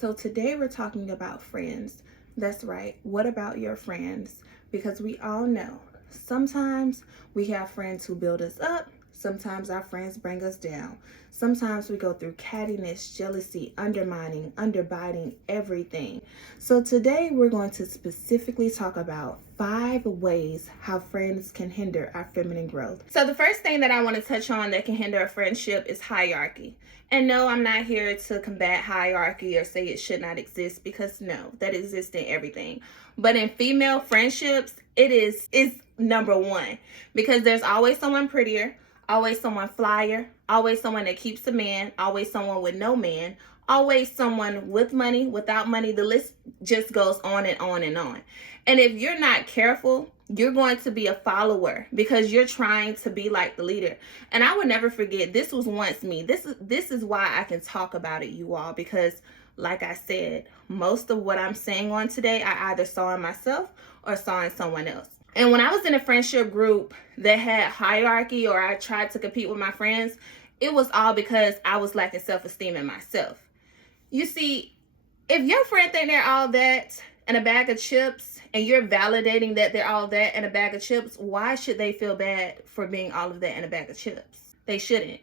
So today we're talking about friends. That's right. What about your friends? Because we all know sometimes we have friends who build us up. Sometimes our friends bring us down. Sometimes we go through cattiness, jealousy, undermining, underbiting, everything. So today we're going to specifically talk about 5 ways how friends can hinder our feminine growth. So the first thing that I want to touch on that can hinder a friendship is hierarchy. And no, I'm not here to combat hierarchy or say it should not exist, because no, that exists in everything. But in female friendships, it's number one, because there's always someone prettier, always someone flyer, always someone that keeps a man, always someone with no man, always someone with money, without money. The list just goes on and on and on. And if you're not careful, you're going to be a follower because you're trying to be like the leader. And I would never forget, this was once me. This is why I can talk about it, you all, because like I said, most of what I'm saying on today, I either saw in myself or saw in someone else. And when I was in a friendship group that had hierarchy, or I tried to compete with my friends, it was all because I was lacking self-esteem in myself. You see, if your friend think they're all that and a bag of chips, and you're validating that they're all that and a bag of chips, why should they feel bad for being all of that and a bag of chips? They shouldn't.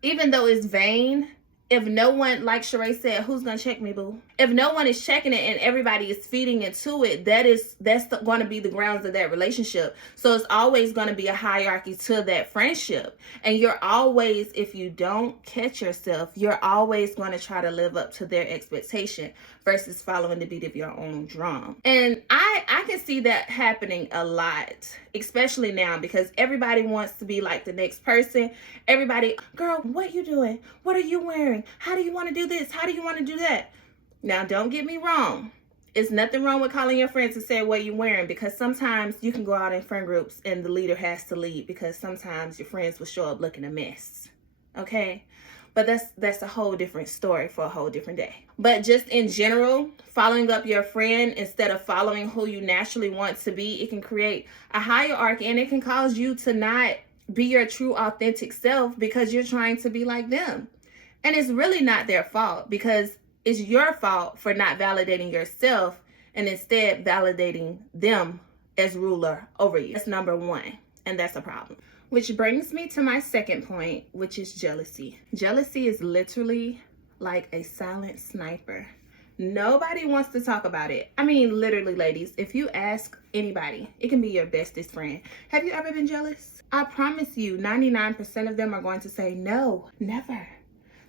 Even though it's vain, if no one, like Sheree said, who's gonna check me, boo? If no one is checking it and everybody is feeding into it, that's going to be the grounds of that relationship. So it's always going to be a hierarchy to that friendship. And you're always, if you don't catch yourself, you're always going to try to live up to their expectation versus following the beat of your own drum. And I can see that happening a lot, especially now, because everybody wants to be like the next person. Everybody, girl, what you doing? What are you wearing? How do you want to do this? How do you want to do that? Now, don't get me wrong. It's nothing wrong with calling your friends and saying what you're wearing, because sometimes you can go out in friend groups and the leader has to lead, because sometimes your friends will show up looking a mess. Okay? But that's a whole different story for a whole different day. But just in general, following up your friend instead of following who you naturally want to be, it can create a hierarchy, and it can cause you to not be your true authentic self because you're trying to be like them. And it's really not their fault, because it's your fault for not validating yourself and instead validating them as ruler over you. That's number one, and that's a problem. Which brings me to my second point, which is jealousy. Jealousy is literally like a silent sniper. Nobody wants to talk about it. I mean, literally, ladies, if you ask anybody, it can be your bestest friend, have you ever been jealous? I promise you, 99% of them are going to say, no, never.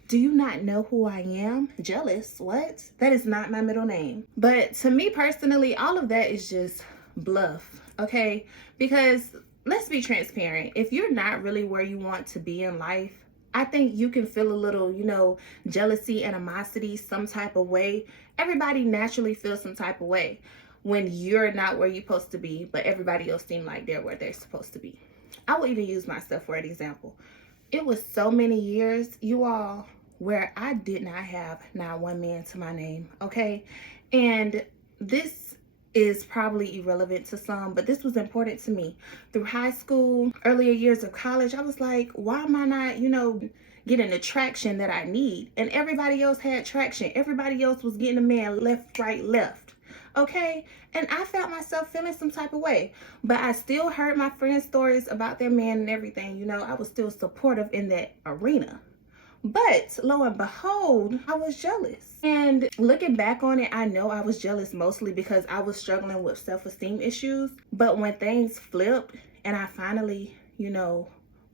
Do you not know who I am? Jealous? What? That is not my middle name. But to me personally, all of that is just bluff, okay? Because let's be transparent. If you're not really where you want to be in life, I think you can feel a little, jealousy, animosity, some type of way. Everybody naturally feels some type of way when you're not where you're supposed to be, but everybody else seems like they're where they're supposed to be. I will even use myself for an example. It was so many years, you all, where I did not have not one man to my name, okay? And this is probably irrelevant to some, but this was important to me. Through high school, earlier years of college, I was like, why am I not, getting the traction that I need? And everybody else had traction. Everybody else was getting a man left, right, left, okay? And I felt myself feeling some type of way, but I still heard my friends' stories about their man and everything. I was still supportive in that arena. But lo and behold, I was jealous. And looking back on it, I know I was jealous mostly because I was struggling with self-esteem issues. But when things flipped and I finally,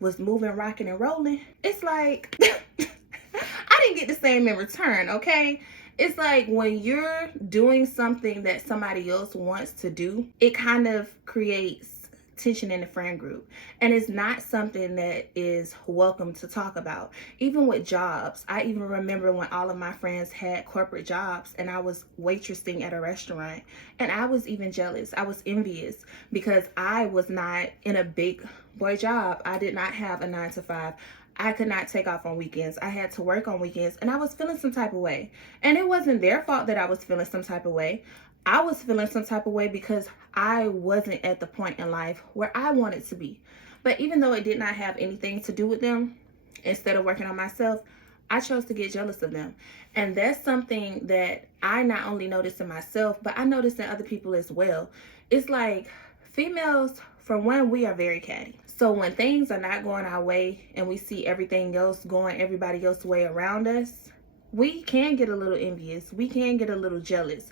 was moving, rocking, and rolling, it's like I didn't get the same in return, okay? It's like when you're doing something that somebody else wants to do, it kind of creates tension in the friend group, and it's not something that is welcome to talk about. Even with jobs, I even remember when all of my friends had corporate jobs and I was waitressing at a restaurant, and I was even jealous. I was envious because I was not in a big boy job. I did not have a 9-to-5. I could not take off on weekends. I had to work on weekends, and I was feeling some type of way. And it wasn't their fault that I was feeling some type of way. I was feeling some type of way because I wasn't at the point in life where I wanted to be. But even though it did not have anything to do with them, instead of working on myself, I chose to get jealous of them. And that's something that I not only notice in myself, but I notice in other people as well. It's like females, for one, we are very catty. So when things are not going our way and we see everything else going everybody else's way around us, we can get a little envious. We can get a little jealous.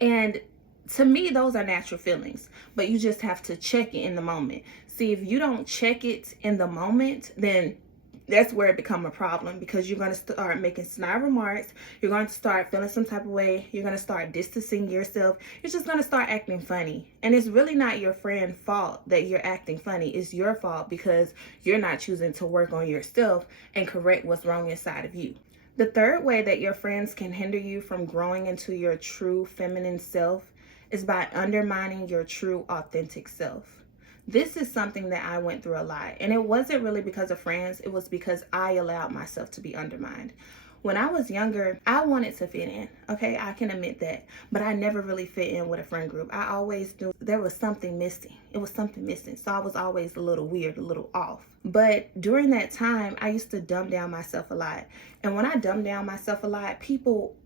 And to me, those are natural feelings, but you just have to check it in the moment. See, if you don't check it in the moment, then that's where it become a problem, because you're going to start making snide remarks. You're going to start feeling some type of way. You're going to start distancing yourself. You're just going to start acting funny. And it's really not your friend's fault that you're acting funny. It's your fault because you're not choosing to work on yourself and correct what's wrong inside of you. The third way that your friends can hinder you from growing into your true feminine self is by undermining your true authentic self. This is something that I went through a lot, and it wasn't really because of friends. It was because I allowed myself to be undermined. When I was younger, I wanted to fit in, okay? I can admit that, but I never really fit in with a friend group. I always knew there was something missing. It was something missing, so I was always a little weird, a little off. But during that time, I used to dumb down myself a lot, and when I dumbed down myself a lot, people,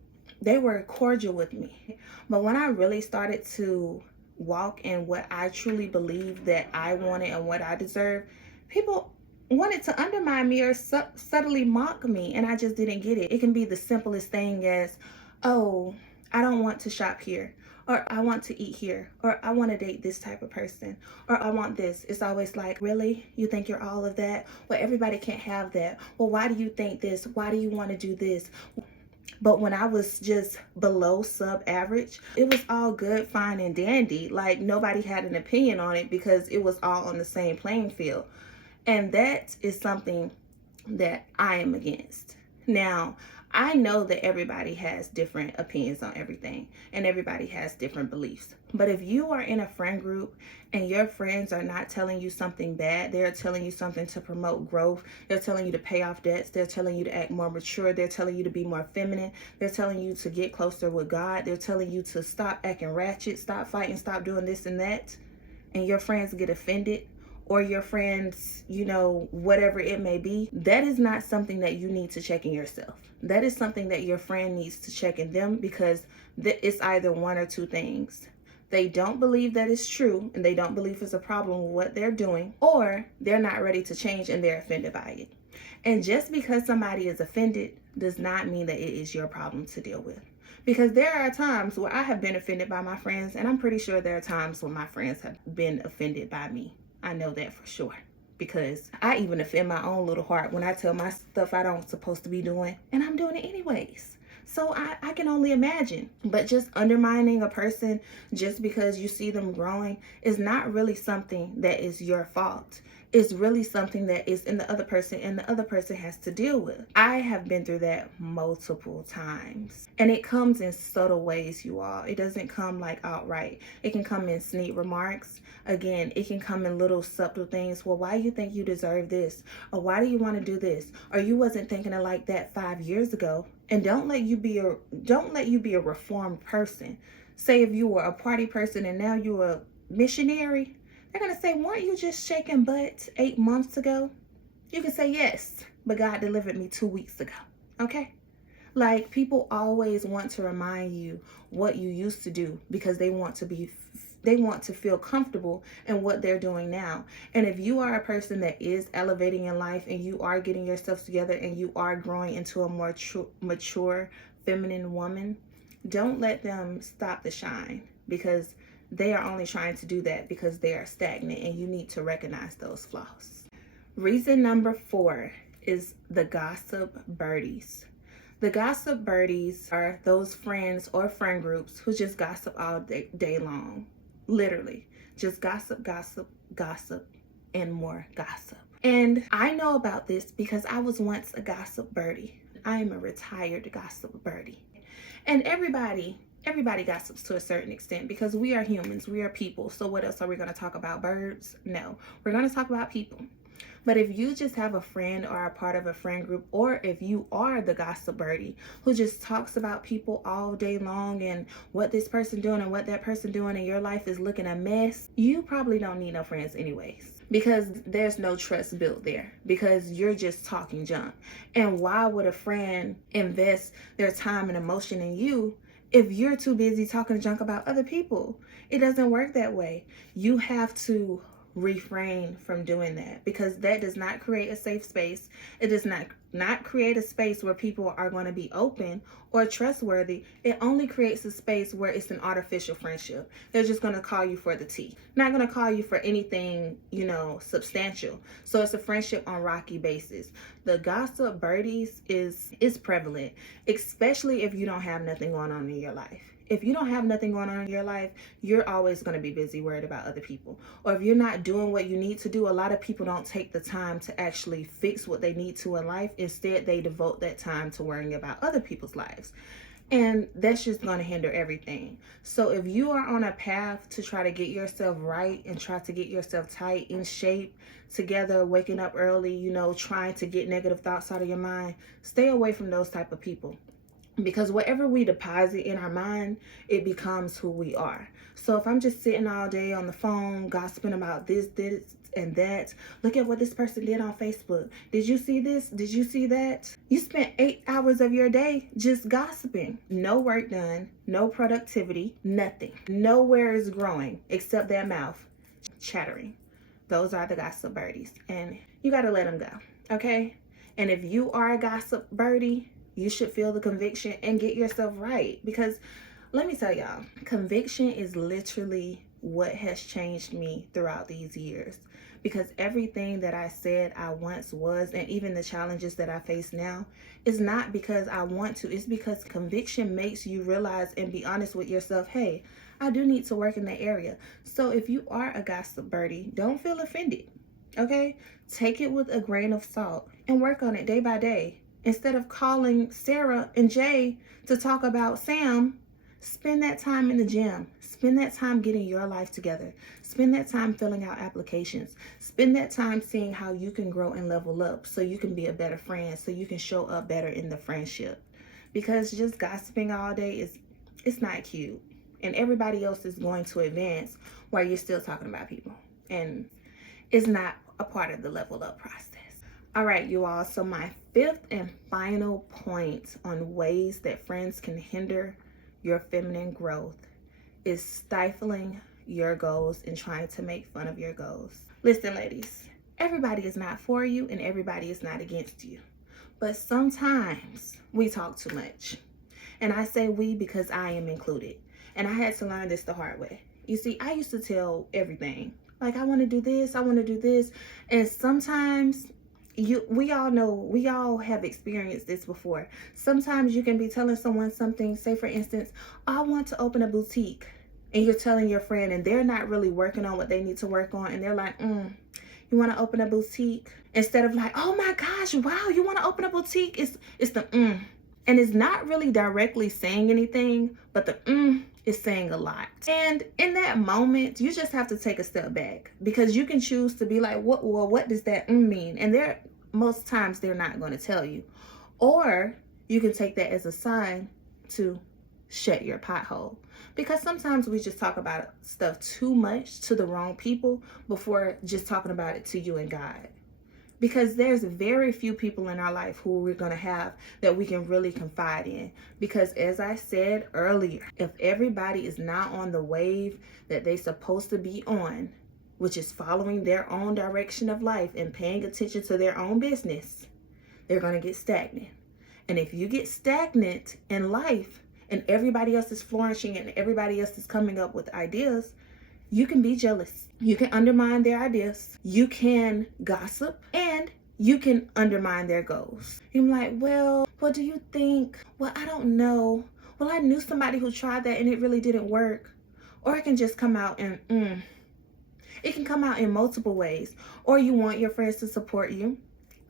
they were cordial with me. But when I really started to walk in what I truly believe that I wanted and what I deserve, people wanted to undermine me or subtly mock me, and I just didn't get it. It can be the simplest thing as, oh, I don't want to shop here, or I want to eat here, or I want to date this type of person, or I want this. It's always like, really? You think you're all of that? Well, everybody can't have that. Well, why do you think this? Why do you want to do this? But when I was just below sub average, it was all good, fine, and dandy. Like nobody had an opinion on it because it was all on the same playing field. And that is something that I am against. Now, I know that everybody has different opinions on everything and everybody has different beliefs. But if you are in a friend group and your friends are not telling you something bad, they're telling you something to promote growth, they're telling you to pay off debts, they're telling you to act more mature, they're telling you to be more feminine, they're telling you to get closer with God, they're telling you to stop acting ratchet, stop fighting, stop doing this and that, and your friends get offended, or your friends, whatever it may be, that is not something that you need to check in yourself. That is something that your friend needs to check in them, because it's either one or two things. They don't believe that it's true and they don't believe it's a problem with what they're doing, or they're not ready to change and they're offended by it. And just because somebody is offended does not mean that it is your problem to deal with. Because there are times where I have been offended by my friends, and I'm pretty sure there are times when my friends have been offended by me. I know that for sure, because I even offend my own little heart when I tell my stuff I don't supposed to be doing, and I'm doing it anyways. So I can only imagine. But just undermining a person just because you see them growing is not really something that is your fault. It's really something that is in the other person, and the other person has to deal with. I have been through that multiple times, and it comes in subtle ways, you all. It doesn't come like outright. It can come in sneak remarks. Again, it can come in little subtle things. Well, why do you think you deserve this? Or why do you want to do this? Or you wasn't thinking it like that 5 years ago. And don't let you be a reformed person. Say if you were a party person and now you're a missionary, they're going to say, weren't you just shaking butt 8 months ago? You can say, yes, but God delivered me 2 weeks ago. Okay? Like, people always want to remind you what you used to do because they want to feel comfortable in what they're doing now. And if you are a person that is elevating in life and you are getting yourself together and you are growing into a more mature, feminine woman, don't let them stop the shine, because they are only trying to do that because they are stagnant, and you need to recognize those flaws. Reason number 4 is the gossip birdies. The gossip birdies are those friends or friend groups who just gossip all day long. Literally, just gossip, gossip, gossip, and more gossip. And I know about this because I was once a gossip birdie. I am a retired gossip birdie. And everybody gossips to a certain extent, because we are humans, we are people. So what else are we going to talk about? Birds? No, we're going to talk about people. But if you just have a friend or a part of a friend group, or if you are the gossip birdie who just talks about people all day long and what this person doing and what that person doing and your life is looking a mess, you probably don't need no friends anyways, because there's no trust built there, because you're just talking junk. And why would a friend invest their time and emotion in you if you're too busy talking junk about other people? It doesn't work that way. You have to refrain from doing that, because that does not create a safe space. It does not create a space where people are going to be open or trustworthy. It only creates a space where it's an artificial friendship. They're just going to call you for the tea, not going to call you for anything, substantial. So it's a friendship on rocky basis. The gossip birdies is prevalent, especially if you don't have nothing going on in your life. If you don't have nothing going on in your life, you're always going to be busy worried about other people. Or if you're not doing what you need to do, a lot of people don't take the time to actually fix what they need to in life. Instead, they devote that time to worrying about other people's lives. And that's just going to hinder everything. So if you are on a path to try to get yourself right and try to get yourself tight, in shape, together, waking up early, trying to get negative thoughts out of your mind, stay away from those type of people. Because whatever we deposit in our mind, it becomes who we are. So if I'm just sitting all day on the phone, gossiping about this, and that, look at what this person did on Facebook. Did you see this? Did you see that? You spent 8 hours of your day just gossiping. No work done, no productivity, nothing. Nowhere is growing except their mouth chattering. Those are the gossip birdies. And you got to let them go, okay? And if you are a gossip birdie, you should feel the conviction and get yourself right. Because let me tell y'all, conviction is literally what has changed me throughout these years. Because everything that I said I once was, and even the challenges that I face now, is not because I want to. It's because conviction makes you realize and be honest with yourself, hey, I do need to work in that area. So if you are a gossip birdie, don't feel offended, okay? Take it with a grain of salt and work on it day by day. Instead of calling Sarah and Jay to talk about Sam, spend that time in the gym. Spend that time getting your life together. Spend that time filling out applications. Spend that time seeing how you can grow and level up so you can be a better friend, so you can show up better in the friendship. Because just gossiping all day it's not cute. And everybody else is going to advance while you're still talking about people. And it's not a part of the level up process. All right, you all. So my fifth and final point on ways that friends can hinder your feminine growth is stifling your goals and trying to make fun of your goals. Listen, ladies, everybody is not for you and everybody is not against you. But sometimes we talk too much. And I say we because I am included. And I had to learn this the hard way. You see, I used to tell everything. Like, I want to do this, I want to do this. And sometimes we all have experienced this before. Sometimes you can be telling someone something, say for instance, I want to open a boutique, and you're telling your friend and they're not really working on what they need to work on, and they're like, you want to open a boutique? Instead of like, oh my gosh, wow, you want to open a boutique? It's the and it's not really directly saying anything, but the is saying a lot. And in that moment, you just have to take a step back, because you can choose to be like, what does that mean? And most times they're not going to tell you. Or you can take that as a sign to shut your pothole. Because sometimes we just talk about stuff too much to the wrong people before just talking about it to you and God. Because there's very few people in our life who we're going to have that we can really confide in. Because as I said earlier, if everybody is not on the wave that they're supposed to be on, which is following their own direction of life and paying attention to their own business, they're going to get stagnant. And if you get stagnant in life and everybody else is flourishing and everybody else is coming up with ideas, you can be jealous. You can undermine their ideas. You can gossip, and you can undermine their goals. You're like, well, what do you think? Well, I don't know. Well, I knew somebody who tried that and it really didn't work. Or it can just come out and it can come out in multiple ways. Or you want your friends to support you.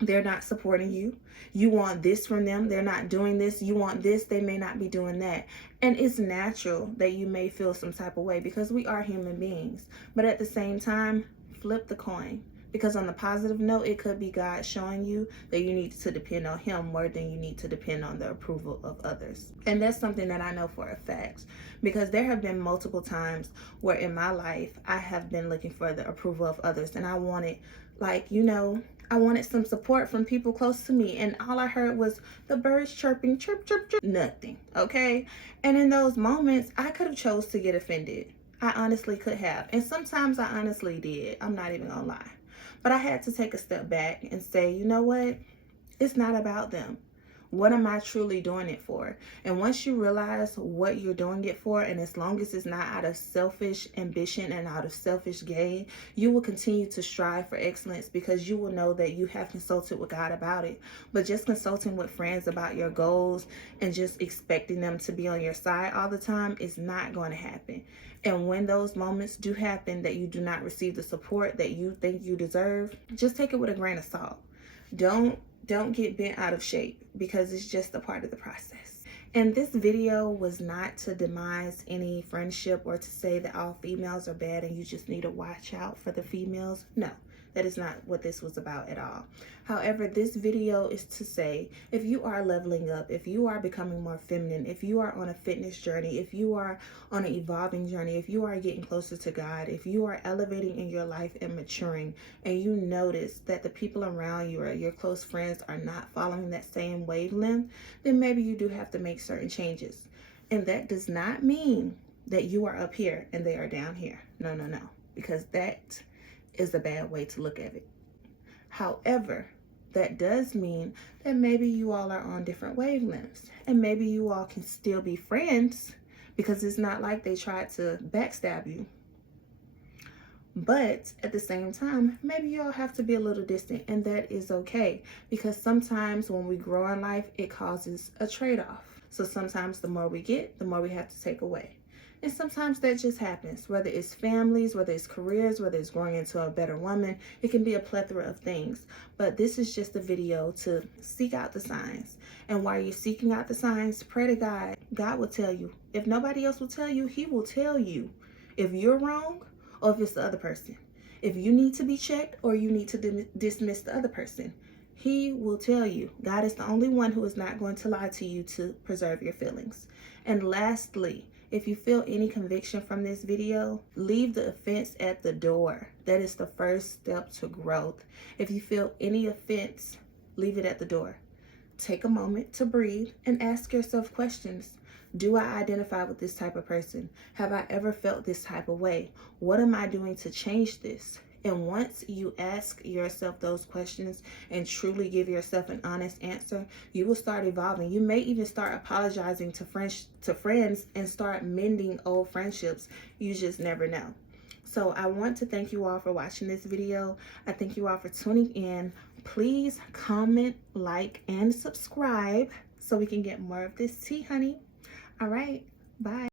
They're not supporting you. You want this from them. They're not doing this. You want this. They may not be doing that. And it's natural that you may feel some type of way, because we are human beings. But at the same time, flip the coin. Because on the positive note, it could be God showing you that you need to depend on him more than you need to depend on the approval of others. And that's something that I know for a fact, because there have been multiple times where in my life I have been looking for the approval of others, and I wanted, I wanted some support from people close to me, and all I heard was the birds chirping, chirp, chirp, chirp, nothing, okay? And in those moments, I could have chose to get offended. I honestly could have. And sometimes I honestly did. I'm not even gonna lie. But I had to take a step back and say, you know what? It's not about them. What am I truly doing it for? And once you realize what you're doing it for, and as long as it's not out of selfish ambition and out of selfish gain, you will continue to strive for excellence, because you will know that you have consulted with God about it. But just consulting with friends about your goals and just expecting them to be on your side all the time is not going to happen. And when those moments do happen that you do not receive the support that you think you deserve, just take it with a grain of salt. Don't get bent out of shape, because it's just a part of the process. And this video was not to demise any friendship or to say that all females are bad and you just need to watch out for the females. No, that is not what this was about at all. However, this video is to say, if you are leveling up, if you are becoming more feminine, if you are on a fitness journey, if you are on an evolving journey, if you are getting closer to God, if you are elevating in your life and maturing, and you notice that the people around you or your close friends are not following that same wavelength, then maybe you do have to make certain changes. And that does not mean that you are up here and they are down here. No, no, no, because that is a bad way to look at it. However, that does mean that maybe you all are on different wavelengths, and maybe you all can still be friends, because it's not like they tried to backstab you. But at the same time, maybe you all have to be a little distant, and that is okay, because sometimes when we grow in life, it causes a trade-off. So sometimes the more we get, the more we have to take away. And sometimes that just happens, whether it's families, whether it's careers, whether it's growing into a better woman. It can be a plethora of things. But this is just a video to seek out the signs. And while you're seeking out the signs, pray to God. God will tell you. If nobody else will tell you, he will tell you if you're wrong or if it's the other person. If you need to be checked or you need to dismiss the other person. He will tell you. God is the only one who is not going to lie to you to preserve your feelings. And lastly, if you feel any conviction from this video, leave the offense at the door. That is the first step to growth. If you feel any offense, leave it at the door. Take a moment to breathe and ask yourself questions. Do I identify with this type of person? Have I ever felt this type of way? What am I doing to change this? And once you ask yourself those questions and truly give yourself an honest answer, you will start evolving. You may even start apologizing to friends and start mending old friendships. You just never know. So I want to thank you all for watching this video. I thank you all for tuning in. Please comment, like, and subscribe so we can get more of this tea, honey. All right, bye.